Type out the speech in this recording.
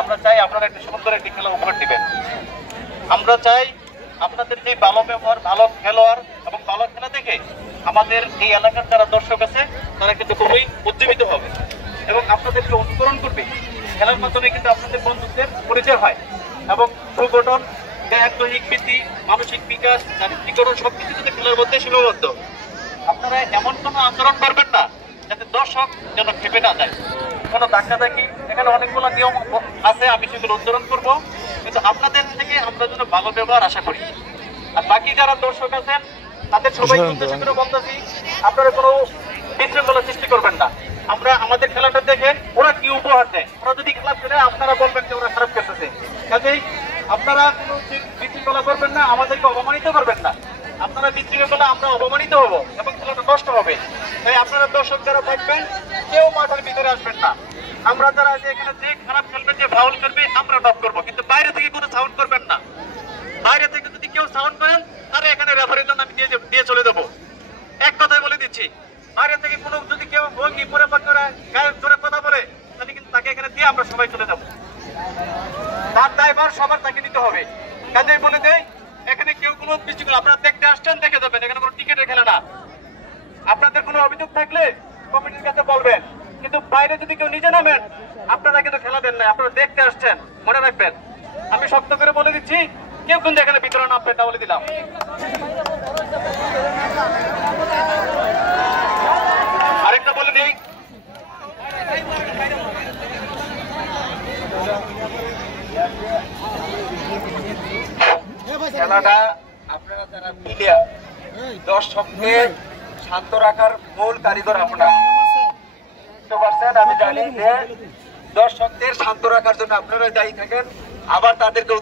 আমরা চাই আপনারা একটা সুন্দর একটি খেলা উপহার দিবেন। আমরা চাই আপনাদের যে ভালো ব্যবহার, ভালো খেলোয়াড় এবং ভালো খেলা দেখে আমাদের এই এলাকার যারা দর্শক আছে তারা কিন্তু খুবই উজ্জীবিত হবে এবং আপনাদেরকে অনুকরণ করবে। খেলার মাধ্যমে কিন্তু আপনাদের বন্ধুত্বের পরিচয় হয় এবং সুগঠন, দৈহিক বৃদ্ধি, মানসিক বিকাশ, চারিত্রিকরণ সবকিছু কিন্তু খেলার মধ্যে সীমাবদ্ধ। আপনারা এমন কোনো আচরণ করবেন না যাতে দর্শক যেন খেপে না যায়, কোনো ধাক্কাধাক্কি। এখানে অনেকগুলো নিয়ম আছে, আমি সেগুলো উচ্চারণ করবো, কিন্তু আপনাদের থেকে আমরা যেন ভালো ব্যবহার আশা করি। আর বাকি যারা দর্শক আছেন তাদের সবাইকে উদ্দেশ্য করে বলতেছি, আপনারা কোনো বিশৃঙ্খলা সৃষ্টি করবেন না। আমরা আমাদের খেলাটা দেখে ওরা কি উপহার দেয়, ওরা যদি খেলা খেলে আপনারা বলবেন যে ওরা খারাপ খেলতেছে, কাজেই আপনারা কোনো বিশৃঙ্খলা করবেন না, আমাদেরকে অপমানিত করবেন না। আপনারা বিশৃঙ্খলা আমরা অপমানিত হবো এবং খেলাটা নষ্ট হবে। তাই আপনারা দর্শক যারা থাকবেন কেউ মাঠের ভিতরে আসবেন না। আমরা যারা এখানে যে খারাপ খেলবে, যে ফাউল করবে আমরা নক করবো, কিন্তু বাইরে থেকে কোনো সাউন্ড করবেন না। বাইরে থেকে যদি কেউ সাউন্ড করেন তাহলে এখানে রেফারির জন্য আমি দিয়ে চলে দেবো। এক কথায় বলে দিচ্ছি, বাইরে থেকে কোনো যদি কেউ ভঙ্গি পরে গায়ের জোরে কথা বলে তাহলে কিন্তু তাকে এখানে দিয়ে আমরা সবাই চলে যাবো। তার দায়ভার সবার তাকে নিতে হবে। কাজেই বলে দেয়, এখানে কেউ কোনো বিশৃঙ্খলা, আপনারা দেখতে আসছেন দেখে যাবেন, এখানে কোনো টিকিটের খেলা না। আপনাদের কোনো অভিযোগ থাকলে কমিটির কাছে বলবেন, কিন্তু বাইরে যদি কেউ নিজে নামেন আপনারা কিন্তু খেলা দেন না, আপনারা দেখতে আসছেন, মনে রাখবেন। আমি শক্ত করে বলে দিচ্ছি, কেউ কিন্তু এখানে ভিতরে নামবেন না বলে দিলাম। আরেকটা বলে দিই, খেলাটা আপনারা যারা মিডিয়া দর্শককে শান্ত রাখার মূল কারিগর আপনারা। আমি জানি যে দর্শকদের শান্ত রাখার জন্য আপনারা দায়ী থাকেন, আবার তাদেরকে